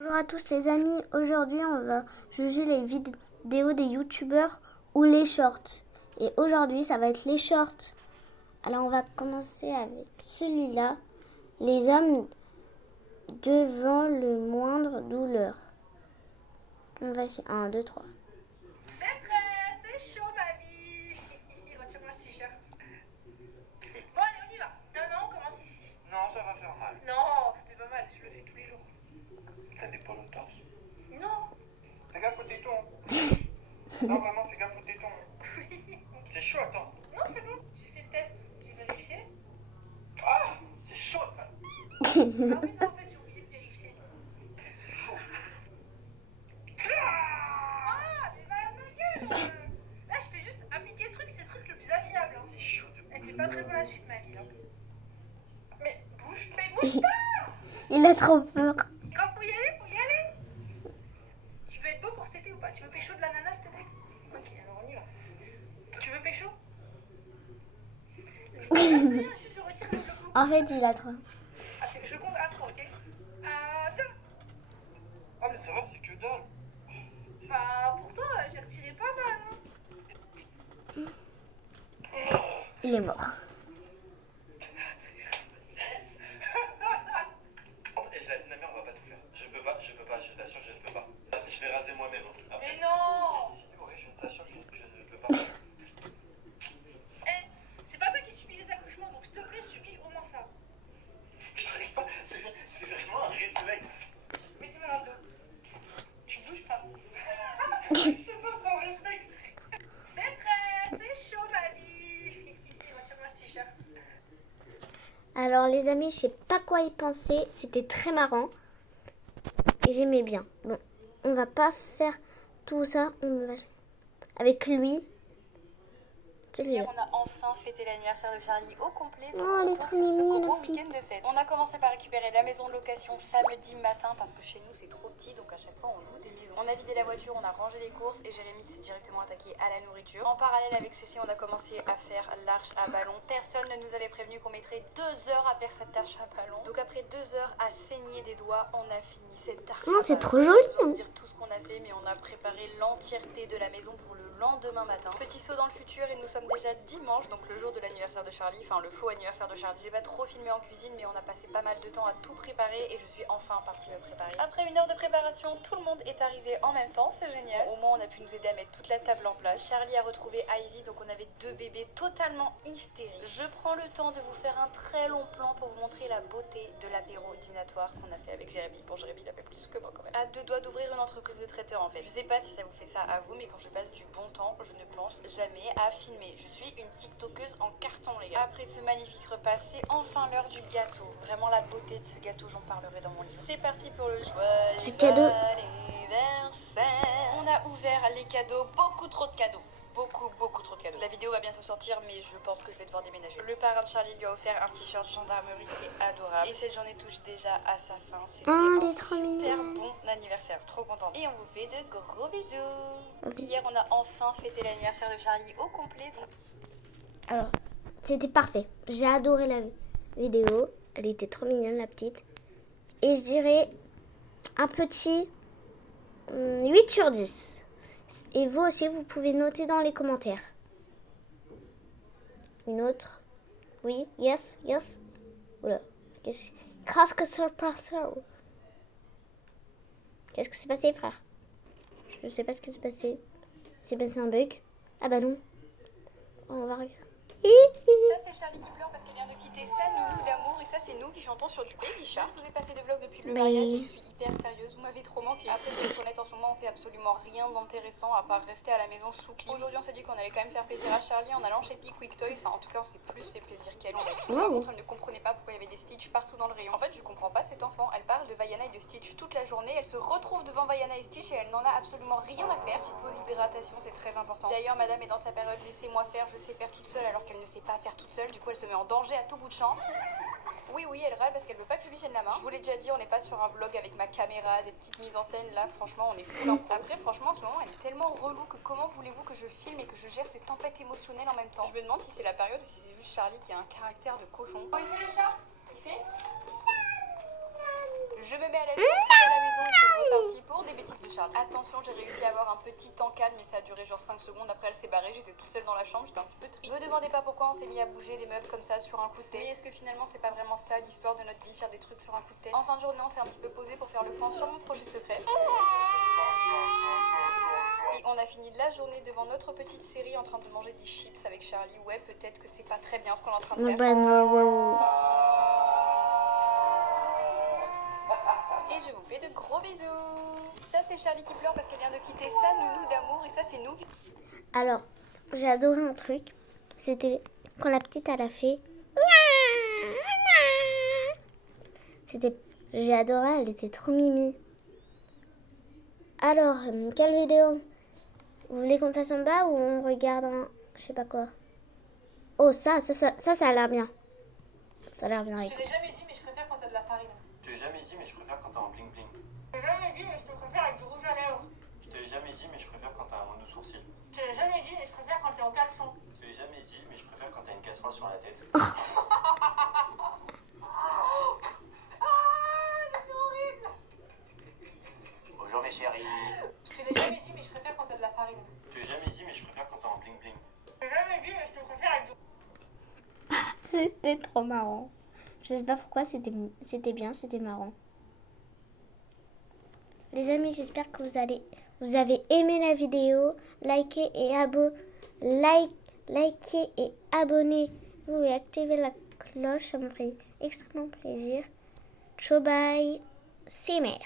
Bonjour à tous les amis, aujourd'hui on va juger les vidéos des youtubeurs ou les shorts. Et aujourd'hui ça va être les shorts. Alors on va commencer avec celui-là, les hommes devant le moindre douleur. On va essayer, 1, 2, 3. C'est prêt, c'est chaud ma vie. Retire-moi ce t-shirt. Bon allez on y va. Non, on commence ici. Non, ça va faire mal. Non, ça fait pas mal, je le fais tous les jours. T'as des poils au torse. Non. Fais gaffe au téton. Non, vraiment, fais gaffe au téton. C'est chaud, attends. Non, c'est bon, j'ai fait le test, j'ai vérifié. Ah, c'est chaud, ça. Ah oui, non, en fait, j'ai oublié de vérifier. C'est chaud. Ah, mais va à ma gueule. Là, je fais juste appliquer le truc, c'est le truc le plus agréable. Hein. C'est chaud de Elle t'es pas prêt pour la suite, ma vie. Hein. Mais bouge pas. Il a trop peur. Quand faut y aller, faut y aller. Tu veux être beau pour cet été ou pas? Tu veux pécho de l'ananas cet été? Ok, alors on y va. Tu veux pécho? Rien, je retire le bloc. En fait il a trop. Ah, je compte à 3, ok? À 2. Ah, mais ça va, c'est que dalle. Bah, pourtant, j'ai retiré pas mal. Hein. Il est mort. Et je l'ai dit, ma mère, on va pas tout faire. Je peux pas, je t'assure, je ne peux pas. Je vais raser moi-même. Hein. Après. Mais non! Si, ouais, je t'assure, je ne peux pas. Eh, c'est pas toi qui subis les accouchements, donc s'il te plaît, subis au moins ça. Je n'arrive pas, c'est vraiment un réflexe. Mettez-moi dans le dos. Tu bouges pas. C'est pas son réflexe. C'est prêt, c'est chaud, ma vie. Retire-moi ce t-shirt. Alors les amis, je sais pas quoi y penser, c'était très marrant. Et j'aimais bien. Bon, on va pas faire tout ça, on va avec lui. Celui-là. Hier, on a enfin fêté l'anniversaire de Charlie au complet. Oh, elle est trop mignonne, la petite. Week-end de fête. On a commencé par récupérer la maison de location samedi matin parce que chez nous c'est trop petit, donc à chaque fois on loue des maisons. On a vidé la voiture, on a rangé les courses et Jérémy s'est directement attaqué à la nourriture. En parallèle avec Cécile, on a commencé à faire l'arche à ballon. Personne ne nous avait prévenu qu'on mettrait 2 heures à faire cette arche à ballon. Donc après 2 heures à saigner des doigts, on a fini cette arche. Non, à c'est ballon. trop joli. Je vais vous dire tout ce qu'on a fait, mais on a préparé l'entièreté de la maison pour le lendemain matin. Petit saut dans le futur et nous sommes déjà dimanche, donc le jour de l'anniversaire de Charlie, enfin le faux anniversaire de Charlie. J'ai pas trop filmé en cuisine, mais on a passé pas mal de temps à tout préparer et je suis enfin partie me préparer. Après 1 heure de préparation, tout le monde est arrivé en même temps, c'est génial. Au moins on a pu nous aider à mettre toute la table en place. Charlie a retrouvé Ivy, donc on avait 2 bébés totalement hystériques. Je prends le temps de vous faire un très long plan pour vous montrer la beauté de l'apéro dînatoire qu'on a fait avec Jérémy. Bon, Jérémy il a fait plus que moi quand même. À 2 doigts d'ouvrir une entreprise de traiteur en fait. Je sais pas si ça vous fait ça à vous, mais quand je passe du bon temps, je ne pense jamais à filmer. Je suis une tiktokeuse en carton les gars. Après ce magnifique repas, c'est enfin l'heure du gâteau. Vraiment la beauté de ce gâteau, j'en parlerai dans mon livre. C'est parti pour le Ce cadeau. anniversaire. On a ouvert les cadeaux, beaucoup trop de cadeaux. Beaucoup trop de cadeaux. La vidéo va bientôt sortir, mais je pense que je vais devoir déménager. Le parrain de Charlie lui a offert un t-shirt gendarmerie qui est adorable. Et cette journée touche déjà à sa fin. C'était Oh, elle un est trop super mignonne. bon anniversaire, trop contente. Et on vous fait de gros bisous. Ok. Hier, on a enfin fêté l'anniversaire de Charlie au complet. Alors, c'était parfait. J'ai adoré la vidéo. Elle était trop mignonne, la petite. Et je dirais un petit 8 sur 10. Et vous aussi, vous pouvez noter dans les commentaires. Une autre. Oui, yes. Oula. Qu'est-ce que ça passe? Qu'est-ce que s'est passé, frère? Je sais pas ce qui s'est passé. C'est passé un bug. Ah bah non. On va regarder. Ça, c'est Charlie qui pleure parce qu'elle vient de quitter sa nounou d'amour. Et ça, c'est nous qui chantons sur du Baby Shark. Je vous ai pas fait de vlog depuis le Mais- mariage. Je suis hyper sérieuse. Vous m'avez trop manqué. Après, je vais être honnête, en ce moment, on fait absolument rien d'intéressant à part rester à la maison sous clim. Aujourd'hui, on s'est dit qu'on allait quand même faire plaisir à Charlie en allant chez Pickwick Toys. Enfin, en tout cas, on s'est plus fait plaisir qu'elle. Par contre, elle ne comprenait pas pourquoi il y avait des Stitch partout dans le rayon. En fait, je comprends pas cette enfant. Elle parle de Vaiana et de Stitch toute la journée. Elle se retrouve devant Vaiana et Stitch et elle n'en a absolument rien à faire. Petite pause hydratation, c'est très important. D'ailleurs, madame est dans sa période laissez-moi faire, je sais faire toute seule alors qu'elle ne sait pas faire toute seule. Du coup, elle se met en danger à tout bout de champ. Oui, elle râle parce qu'elle veut pas que je lui tienne la main. Je vous l'ai déjà dit, on n'est pas sur un vlog avec ma caméra, des petites mises en scène. Là, franchement, on est full impro. Après, franchement, en ce moment, elle est tellement relou que comment voulez-vous que je filme et que je gère ces tempêtes émotionnelles en même temps? Je me demande si c'est la période ou si c'est juste Charlie qui a un caractère de cochon. Oh, il fait le chat. Il fait. Je me mets à la sortie de la maison et c'est reparti pour des bêtises de Charlie. Attention, j'ai réussi à avoir un petit temps calme, mais ça a duré genre 5 secondes. Après, elle s'est barrée, j'étais toute seule dans la chambre, j'étais un petit peu triste. Me demandez pas pourquoi on s'est mis à bouger les meubles comme ça sur un coup de tête. Mais est-ce que finalement, c'est pas vraiment ça l'histoire de notre vie, faire des trucs sur un coup de tête? En fin de journée, on s'est un petit peu posé pour faire le point sur mon projet secret. Et on a fini la journée devant notre petite série en train de manger des chips avec Charlie. Ouais, peut-être que c'est pas très bien ce qu'on est en train de faire. Et je vous fais de gros bisous. Ça, c'est Charlie qui pleure parce qu'elle vient de quitter sa nounou d'amour. Et ça, c'est nous. Alors, j'ai adoré un truc. C'était quand la petite, elle a fait... J'ai adoré, elle était trop mimi. Alors, quelle vidéo? Vous voulez qu'on fasse en bas ou on regarde un... Je sais pas quoi. Oh, ça a l'air bien. Ça a l'air bien. Je te l'ai jamais dit, mais je préfère quand t'as de la farine. Je te l'ai jamais dit, mais je préfère quand t'as un bling bling. Je te l'ai jamais dit, mais je te préfère avec du rouge à lèvres. Je te l'ai jamais dit, mais je préfère quand t'as un mono sourcil. Je te l'ai jamais dit, mais je préfère quand t'es en caleçon. Je te l'ai jamais dit, mais je préfère quand t'as une casserole sur la tête. Bonjour mes chéris. Je te l'ai jamais dit, mais je préfère quand t'as de la farine. Je te l'ai jamais dit, mais je préfère quand t'as un bling bling. Je te l'ai jamais dit, mais je te préfère avec du... C'était trop marrant. Je sais pas pourquoi, c'était bien, c'était marrant. Les amis, j'espère que vous avez aimé la vidéo. Likez et abonnez-vous et activez la cloche, ça me ferait extrêmement plaisir. Ciao, bye, c'est mère.